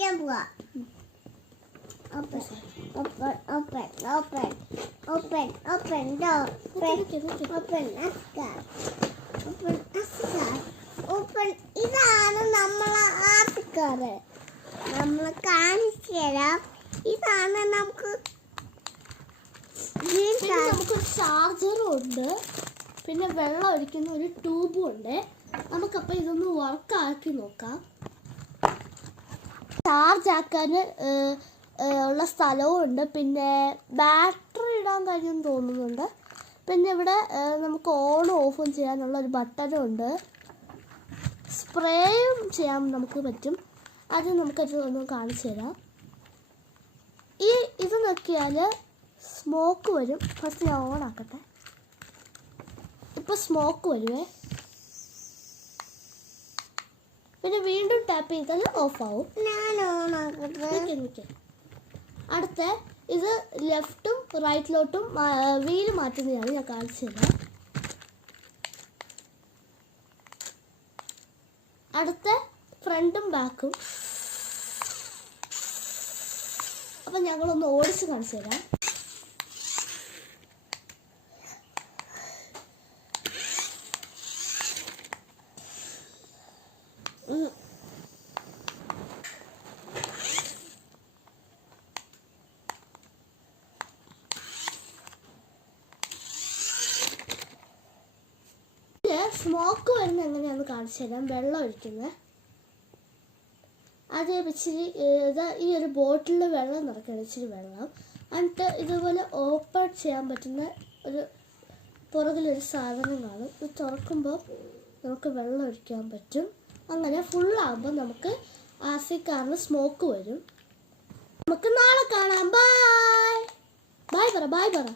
കാണിക്കാൻ പോവാ. Open, open, open, open, open, open, door, open, ascar, open, ascar, open. ഇതാണ് നമ്മളെ ആർട്ടിക്കാറ്. നമ്മൾ കാണിച്ചു തരാം. ഇതാണ് നമുക്കൊരു ചാർജറും ഉണ്ട്, പിന്നെ വെള്ളം ഒഴിക്കുന്ന ഒരു ട്യൂബും ഉണ്ട്. നമുക്കപ്പോൾ ഇതൊന്ന് വർക്ക് ആക്കി നോക്കാം. ചാർജ് ആക്കാൻ ഉള്ള സ്ഥലവും ഉണ്ട്, പിന്നെ ബാറ്ററി ഇടാൻ കഴിയുമെന്ന് തോന്നുന്നുണ്ട്. പിന്നെ ഇവിടെ നമുക്ക് ഓണും ഓഫും ചെയ്യാനുള്ള ഒരു ബട്ടണും ഉണ്ട്. സ്പ്രേയും ചെയ്യാൻ നമുക്ക് പറ്റും. അത് നമുക്കത് ഒന്ന് കാണിച്ചു തരാം. ഇത് നോക്കിയാൽ സ്മോക്ക് വരും. ഫസ്റ്റ് ഞാൻ ഓൺ ആക്കട്ടെ. ഇപ്പോൾ സ്മോക്ക് വരുവേ. പിന്നെ വീണ്ടും ടാപ്പ് ചെയ്താൽ ഓഫ് ആവും. ഞാൻ ഓൺ ആക്കട്ടെ. അടുത്ത ഇത് ലെഫ്റ്റും റൈറ്റിലോട്ടും വീല് മാറ്റുന്നതാണ് ഞാൻ കാണിച്ചു തരാം. അടുത്ത ഫ്രണ്ടും ബാക്കും. അപ്പം ഞങ്ങളൊന്ന് ഓടിച്ച് കാണിച്ചു തരാം. സ്മോക്ക് വരുന്നത് എങ്ങനെയാണെന്ന് കാണിച്ചു തരാം. വെള്ളം ഒഴിക്കുന്നത് അത് ഇച്ചിരി ഈ ഒരു ബോട്ടിലിൽ വെള്ളം നിറയ്ക്കണം, ഇച്ചിരി വെള്ളം. എന്നിട്ട് ഇതുപോലെ ഓപ്പൺ ചെയ്യാൻ പറ്റുന്ന ഒരു പുറകിലൊരു സാധനം കാണും. ഇത് തുറക്കുമ്പോൾ നമുക്ക് വെള്ളം ഒഴിക്കാൻ പറ്റും. അങ്ങനെ ഫുള്ളാകുമ്പോൾ നമുക്ക് ആസിക്കാറിന് സ്മോക്ക് വരും. നമുക്ക് നാളെ കാണാം. ബൈ ബൈ പറ.